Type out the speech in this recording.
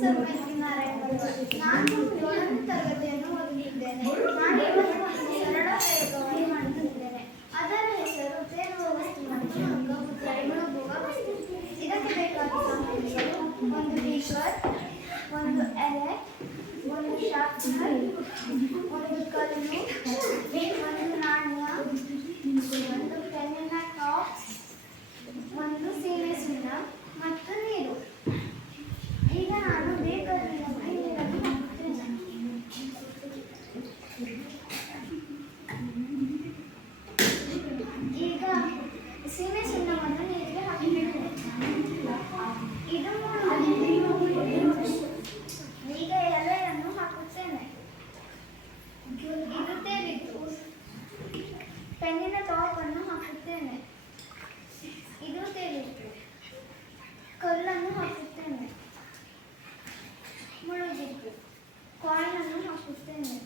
ಹೆಸರು ನಾರಾಯಣ ಭಗವಾನ್. ನಾನು 7ನೇ ತರಗತಿಯನ್ನು ಓದುತ್ತಿದ್ದೇನೆ. ನಾನು ಇವತ್ತು ಸರಳ ಪ್ರಯೋಗವನ್ನು ಮಾಡುತ್ತಿದ್ದೇನೆ. ಅದರ ಹೆಸರು ತೇಲುವ ವಸ್ತು ಮತ್ತು ಮುಳುಗುವ ವಸ್ತು. ಇದಕ್ಕೆ ಬೇಕಾದ ಸಾಮಗ್ರಿಗಳು: ಒಂದು ಬೀಕರ್, ಒಂದು ಎಲೆ, ಒಂದು ಶಾರ್ಪ್ನರ್, ಒಂದು ಕಲ್ಲು, ಒಂದು ನಾಣ್ಯ, ಒಂದು ಪೆನ್ನಿನ ಟಾಪ್, ಒಂದು ಸೀಮೆ ಸುಣ್ಣ ಮತ್ತು ನೀರು. ಈಗ ನಾನು ಬೇಕರಿಯಲ್ಲಿ ನೀರನ್ನು ಹಾಕುತ್ತೇನೆ. ಈಗ ಸೀಮೆ ಸುಣ್ಣವನ್ನು ನೀರಿಗೆ ಹಾಕಿದ್ದೇನೆ. ಇದು ಈಗ ಎಲೆಯನ್ನು ಹಾಕುತ್ತೇನೆ. ಇದು ತೇಲಿತು. ಪೆನ್ನಿನ ಟಾಪ್ ಅನ್ನು ಹಾಕುತ್ತೇನೆ. ಇದು ತೇಲಿತು. ಕಲ್ಲನ್ನು ಹಾಕುತ್ತೇನೆ. ಮುಳುಗಿತು. ಕಾಯಿನ್ ಅನ್ನು ಹಾಕುತ್ತೇನೆ.